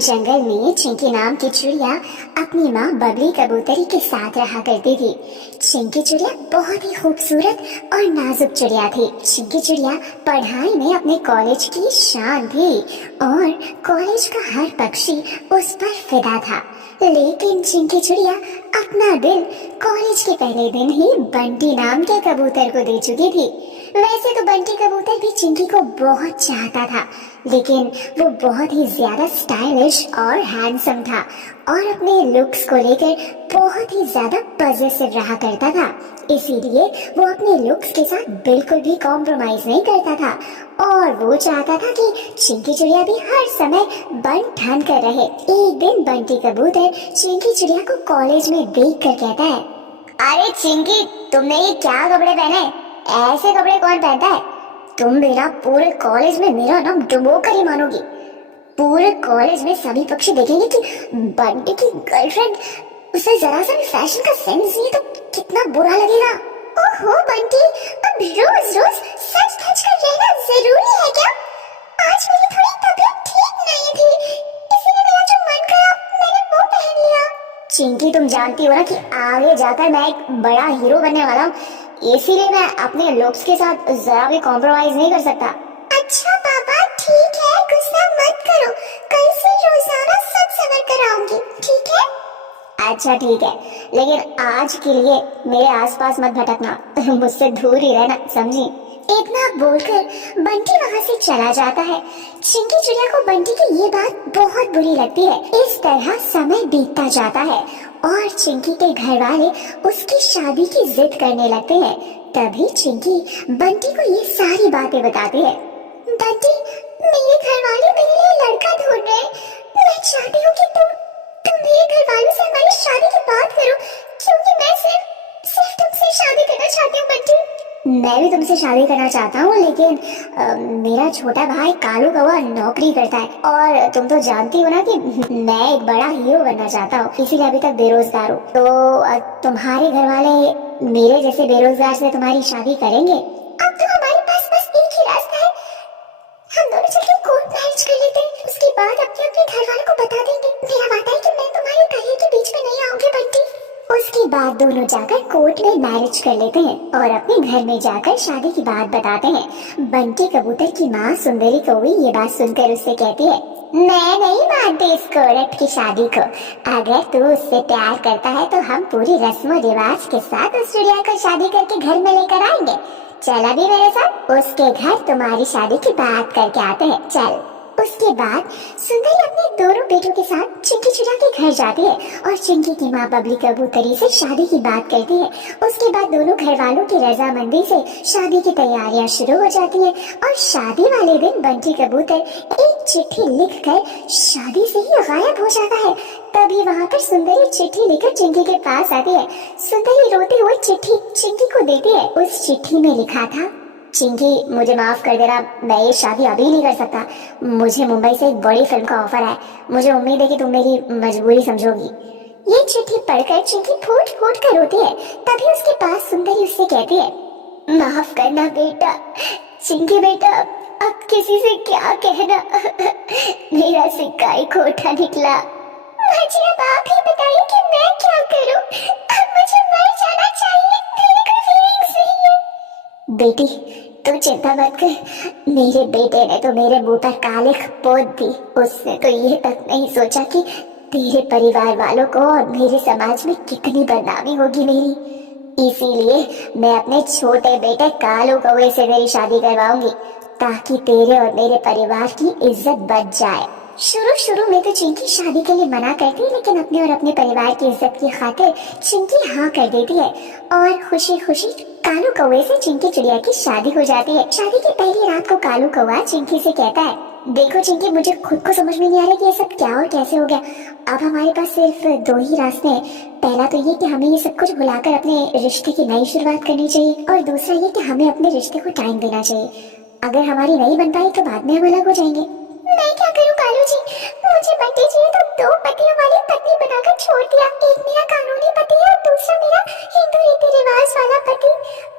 जंगल में चिंकी नाम की चिड़िया अपनी माँ बबली कबूतरी के साथ रहा करती थी। चिंकी चिड़िया बहुत ही खूबसूरत और नाजुक चिड़िया थी। चिंकी चिड़िया पढ़ाई में अपने कॉलेज की शान थी और कॉलेज का हर पक्षी उस पर फिदा था। लेकिन चिंकी चिड़िया अपना दिल कॉलेज के पहले दिन ही बंटी नाम के कबूतर को दे चुकी थी। वैसे तो बंटी कबूतर भी चिंकी को बहुत चाहता था, लेकिन वो बहुत ही ज्यादा स्टाइलिश और हैंडसम था और अपने लुक्स को लेकर बहुत ही ज्यादा पॉजिटिव रहा करता था। इसीलिए वो अपने लुक्स के साथ बिल्कुल भी कॉम्प्रोमाइज नहीं करता था और वो चाहता था कि चिंकी चिड़िया भी हर समय बन ठन कर रहे। एक दिन बंटी कबूतर चिंकी चिड़िया को कॉलेज में देख कर कहता है, अरे चिंकी, तुमने ये क्या कपड़े पहने? ऐसे कपड़े कौन पहनता है? तुम मेरा पूरे कॉलेज में मेरा नाम डुबो कर ही मानोगी। पूरे कॉलेज में सभी पक्षी देखेंगे कि बंटी की गर्लफ्रेंड, उसे जरा सा भी फैशन का सेंस नहीं तो कितना बुरा लगेगा। ओहो बंटी, अब रोज रोज सच धज कर रहना जरूरी है क्या? आज मेरी थोड़ी तबीयत ठीक नहीं थी, इसीलिए मेरा जो मन करा मैंने वो पहन लिया। चिंकी, तुम जानती हो ना कि आगे जाकर मैं एक बड़ा हीरो बनने वाला हूँ, इसीलिए मैं अपने लुक्स के साथ जरा भी कॉम्प्रोमाइज नहीं कर सकता। अच्छा पापा, ठीक है, गुस्सा मत करो, कल से रोजाना सब सबर कराऊंगी, ठीक है? अच्छा ठीक है, लेकिन आज के लिए मेरे आसपास मत भटकना, मुझसे दूर ही रहना, समझी? इतना बोलकर बंटी वहाँ से चला जाता है। चिंकी चिड़िया को बंटी की ये बात बहुत बुरी लगती है। इस तरह समय बीतता जाता है और चिंकी के घर वाले उसकी शादी की जिद करने लगते हैं। तभी चिंकी बंटी को ये सारी बातें बताती है। बंटी, मेरे घर वाले मेरे लिए लड़का ढूंढ रहे हैं। मैं चाहती हूँ कि तुम मेरे घर वालों से हमारी शादी की बात करो, क्योंकि मैं सिर्फ तुमसे शादी करना चाहती हूँ बंटी। मैं भी तुमसे शादी करना चाहता हूँ, लेकिन मेरा छोटा भाई कालू कौवा नौकरी करता है और तुम तो जानती हो ना कि मैं एक बड़ा हीरो बनना चाहता हूँ, इसीलिए अभी तक बेरोजगार हूँ। तो तुम्हारे घर वाले मेरे जैसे बेरोजगार से तुम्हारी शादी करेंगे? अब तो हमारे पास बस एक ही रास्ता है, हम दोनों चलकर कोर्ट मैरिज कर लेते हैं, उसके बाद अपने अपने घर वालों को बता देंगे। मेरा वादा है कि मैं तुम्हारे करियर के बीच में नहीं आऊंगी बंटी। उसके बाद दोनों जाकर कोर्ट में मैरिज कर लेते हैं और अपने घर में जाकर शादी की बात बताते हैं। बंटी कबूतर की माँ सुंदरी कौवी ये बात सुनकर उससे कहती है, मैं नहीं मानती इस कोर्ट की शादी को। अगर तू उससे प्यार करता है तो हम पूरी रस्मों रिवाज के साथ उस चिड़िया को शादी करके घर में लेकर आएंगे। चल अभी मेरे साथ उसके घर तुम्हारी शादी की बात करके आते हैं, चल। उसके बाद सुंदरी अपने दोनों बेटों के साथ चिंकी चिड़िया के घर जाती है और चिंकी की माँ बबली कबूतरी से शादी की बात करती है। उसके बाद दोनों घर वालों की रजामंदी से शादी की तैयारियां शुरू हो जाती है और शादी वाले दिन बंटी कबूतर एक चिट्ठी लिखकर शादी से ही गायब हो जाता है। तभी वहाँ पर सुंदरी चिट्ठी लेकर चिंकी के पास आती है। सुंदरी रोते हुए चिट्ठी चिंकी को देती है। उस चिट्ठी में लिखा था, चिंकी, मुझे माफ कर देना, मैं ये शादी अभी नहीं कर सकता। मुझे मुंबई से एक बड़ी फिल्म का ऑफर है, मुझे उम्मीद है कि तुम मेरी मजबूरी समझोगी। ये चिट्ठी पढ़कर चिंकी फूट फूट कर रोती है। तभी उसके पास सुंदरी उससे कहती है, माफ करना बेटा, चिंकी बेटा, अब किसी से क्या कहना, मेरा सिक्का ही खोटा निकला। मुझे अब आप ही बताइए कि मैं क्या करूं, अब मुझे मर जाना चाहिए, मेरी कोई फीलिंग्स नहीं है। बेटी, तू चिंता मत कर, मेरे बेटे ने तो मेरे मुंह पर कालिख पोत दी। उसने तो ये तक नहीं सोचा कि तेरे परिवार वालों को और मेरे समाज में कितनी बदनामी होगी मेरी। इसीलिए मैं अपने छोटे बेटे कालू कौवे से मेरी शादी करवाऊंगी, ताकि तेरे और मेरे परिवार की इज्जत बच जाए। शुरू में तो चिंकी शादी के लिए मना करती है, लेकिन अपने और अपने परिवार की इज्जत की खातिर चिंकी हाँ कर देती है और खुशी खुशी कालू कौवे से चिंकी चिड़िया की शादी हो जाती है। शादी की पहली रात को कालू कौवा चिंकी से कहता है, देखो चिंकी, मुझे खुद को समझ में नहीं आ रहा कि ये सब क्या और कैसे हो गया। अब हमारे पास सिर्फ दो ही रास्ते हैं। पहला तो ये कि हमें ये सब कुछ भुलाकर अपने रिश्ते की नई शुरुआत करनी चाहिए और दूसरा ये कि हमें अपने रिश्ते को टाइम देना चाहिए। अगर हमारी नहीं बन पाई तो बाद में हम अलग हो जाएंगे। मैं क्या करूं कालू जी, मुझे बंटी जी ने तो दो पतियों वाली पत्नी बनाकर छोड़ दिया। एक मेरा कानूनी पति है और दूसरा मेरा हिंदू रीति रिवाज वाला पति।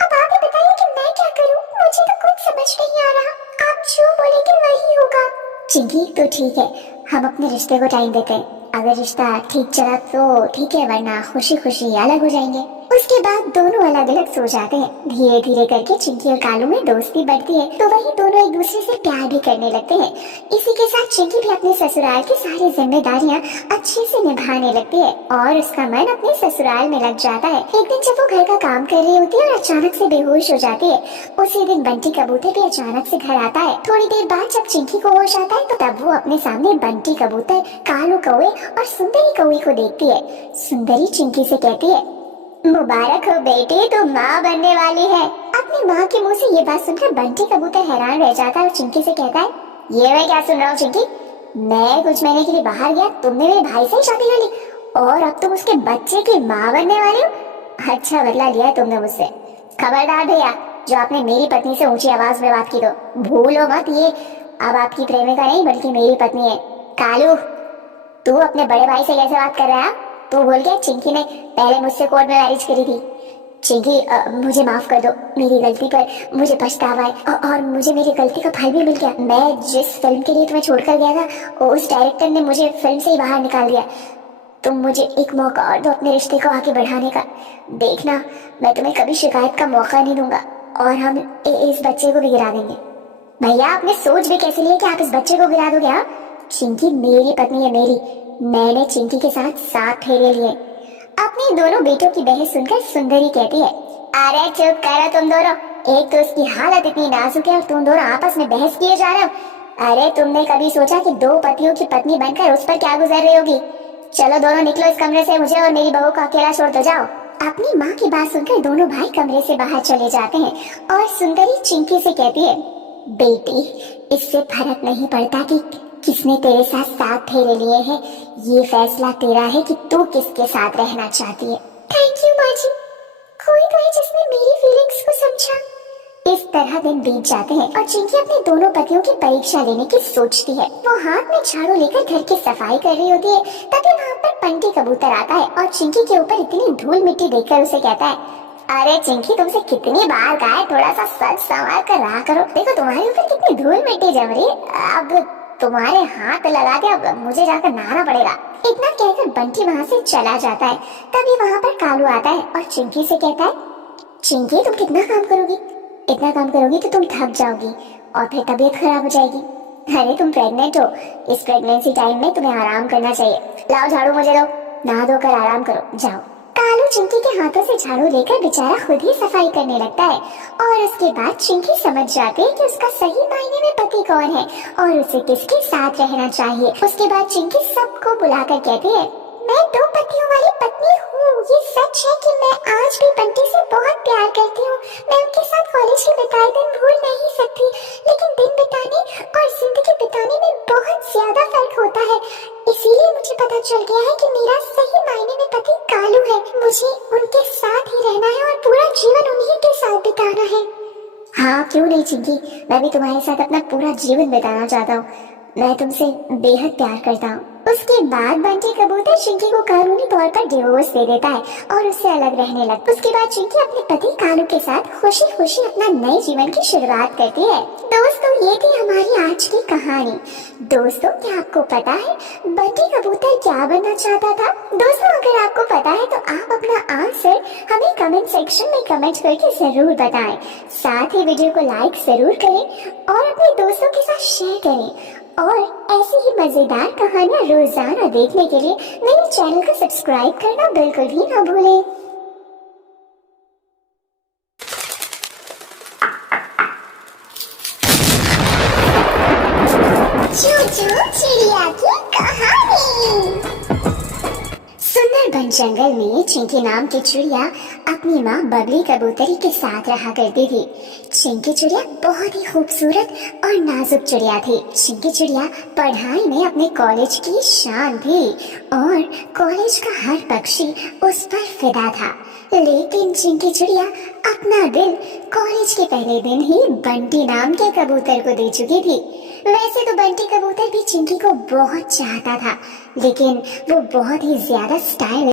अब आप ही बताइए कि मैं क्या करूं, मुझे तो कुछ समझ नहीं आ रहा। आप जो बोलेंगे वही होगा। चिंकी, तो ठीक है, हम अपने रिश्ते को टाइम देते हैं। अगर रिश्ता ठीक चला तो ठीक है, वरना खुशी खुशी अलग हो जाएंगे। उसके बाद दोनों अलग अलग सो जाते हैं। धीरे धीरे करके चिंकी और कालू में दोस्ती बढ़ती है, तो वही दोनों एक दूसरे से प्यार भी करने लगते हैं। इसी के साथ चिंकी भी अपने ससुराल की सारी जिम्मेदारियां अच्छे से निभाने लगती है और उसका मन अपने ससुराल में लग जाता है। एक दिन जब वो घर का काम कर रही होती है और अचानक से बेहोश हो जाती है। उसी दिन बंटी कबूतर भी अचानक से घर आता है। थोड़ी देर बाद जब चिंकी को होश आता है तो तब वो अपने सामने बंटी कबूतर, कालू कौवे और सुंदरी कौवे को देखती है। सुंदरी चिंकी से कहती है, मुबारक हो बेटी, तू माँ बनने वाली है। अपनी माँ के मुंह से ये बात सुनकर बंटी कबूतर हैरान रह जाता है और चिंकी से कहता है, ये मैं क्या सुन रहा हूँ चिंकी? मैं कुछ महीने के लिए बाहर गया, तुमने मेरे भाई से ही शादी कर ली और अब तुम उसके बच्चे की माँ बनने वाली हो। अच्छा बदला लिया तुमने मुझसे। खबरदार भैया, जो आपने मेरी पत्नी से ऊंची आवाज में बात की तो भूलो मत, ये अब आपकी प्रेमिका नहीं बल्कि मेरी पत्नी है। कालू, तू अपने बड़े भाई से कैसे बात कर रहा है? तू भूल गया चिंकी ने पहले मुझसे कोर्ट में मैरिज करी थी। चिंकी, मुझे माफ कर दो, मेरी गलती पर मुझे पछतावा है और मुझे मेरी गलती का फल भी मिल गया। मैं जिस फिल्म के लिए तुम्हें छोड़कर गया था उस डायरेक्टर ने मुझे फिल्म से ही बाहर निकाल दिया। तुम मुझे एक मौका और दो अपने रिश्ते को आगे बढ़ाने का। देखना, मैं तुम्हें कभी शिकायत का मौका नहीं दूंगा और हम इस बच्चे को भी गिरा देंगे। भैया, आपने सोच भी कैसे लिया कि आप इस बच्चे को गिरा दोगे? हाँ, चिंकी मेरी पत्नी है, मेरी। मैंने चिंकी के साथ 7 फेरे लिए। अपने दोनों बेटों की बहस सुनकर सुंदरी कहती है, अरे चुप करो तुम दोनों। एक तो उसकी हालत इतनी नाजुक है और तुम दोनों आपस में बहस किए जा रहे हो। अरे तुमने कभी सोचा कि 2 पतियों की पत्नी बनकर उस पर क्या गुजर रही होगी? चलो दोनों निकलो इस कमरे से, मुझे और मेरी बहू को अकेला छोड़ दो, जाओ। अपनी माँ की बात सुनकर दोनों भाई कमरे से बाहर चले जाते हैं और सुंदरी चिंकी से कहती है, बेटी, इससे फर्क नहीं पड़ता कि किसने तेरे साथ 7 फेरे लिए हैं। ये फैसला तेरा है कि तू किसके साथ रहना चाहती है। थैंक यू माँ जी, कोई तो है जिसने मेरी फीलिंग्स को समझा। इस तरह दिन बीत जाते हैं और चिंकी अपने दोनों पतियों की परीक्षा लेने की सोचती है। वो हाथ में झाड़ू लेकर घर की सफाई कर रही होती है, तभी वहाँ पर बंटी कबूतर आता है और चिंकी के ऊपर इतनी धूल मिट्टी देखकर उसे कहता है, अरे चिंकी, तुमसे कितनी बार कहा है थोड़ा सा सच संवार कर रहा करो। देखो तुम्हारे ऊपर कितनी धूल मिट्टी जम रही है, अब तुम्हारे हाथ लगा के अब मुझे जाकर नहाना पड़ेगा। इतना कहकर बंटी वहाँ से चला जाता है। तभी वहाँ पर कालू आता है और चिंकी से कहता है, चिंकी, तुम कितना काम करोगी? इतना काम करोगी तो तुम थक जाओगी और फिर तबीयत खराब हो जाएगी। अरे तुम प्रेग्नेंट हो, इस प्रेगनेंसी टाइम में तुम्हें आराम करना चाहिए। लाओ झाड़ू मुझे दो, नहा धोकर आराम करो, जाओ। कालू चिंकी के हाथों से झाड़ू लेकर बेचारा खुद ही सफाई करने लगता है और उसके बाद चिंकी समझ जाती है कि उसका सही मायने में पति कौन है और उसे किसके साथ रहना चाहिए। उसके बाद चिंकी सबको बुलाकर कहती है, मैं 2 पतियों वाली पत्नी हूँ। ये सच है कि मैं आज भी बंटी से बहुत प्यार करती हूँ। मैं उनके साथ कॉलेज के बिताए दिन भूल नहीं सकती, लेकिन दिन बिताने और जिंदगी बिताने में बहुत ज्यादा फर्क होता है। इसीलिए मुझे पता चल गया है कि मेरा सही मायने में पति कालू है। मुझे उनके साथ ही रहना है और पूरा जीवन उन्हीं के साथ बिताना है। हाँ, क्यों नहीं चिंकी, मैं भी तुम्हारे साथ अपना पूरा जीवन बिताना चाहता हूँ। मैं तुमसे बेहद प्यार करता हूँ। उसके बाद बंटी कबूतर चिंकी को कानूनी तौर पर डिवोर्स दे देता है और उससे अलग रहने लगता है। उसके बाद चिंकी अपने पति कालू के साथ खुशी खुशी अपना नए जीवन की शुरुआत करती है। दोस्तों, ये थी हमारी आज की कहानी। दोस्तों, क्या आपको पता है बंटी कबूतर क्या बनना चाहता था? दोस्तों, अगर आपको पता है तो आप अपना आंसर हमें कमेंट सेक्शन में कमेंट करके जरूर बताएं। साथ ही वीडियो को लाइक जरूर करें और अपने दोस्तों के साथ शेयर करें। और ऐसी ही मजेदार कहानियाँ रोजाना देखने के लिए मेरे चैनल को सब्सक्राइब करना बिल्कुल भी ना भूलें। चूचू चिड़िया की कहानी। सुंदर बन जंगल में चिंकी नाम की चिड़िया अपनी माँ बबली कबूतरी के साथ रहा करती थी। चिंकी चिड़िया बहुत ही खूबसूरत और नाजुक चिड़िया थी। चिंकी चिड़िया पढ़ाई में अपने कॉलेज की शान थी और कॉलेज का हर पक्षी उस पर फिदा था। लेकिन चिंकी चिड़िया अपना दिल कॉलेज के पहले दिन ही बंटी नाम के कबूतर को दे चुकी थी। वैसे तो बंटी कबूतर भी चिंकी को बहुत चाहता था, लेकिन वो बहुत ही ज्यादा स्टाइल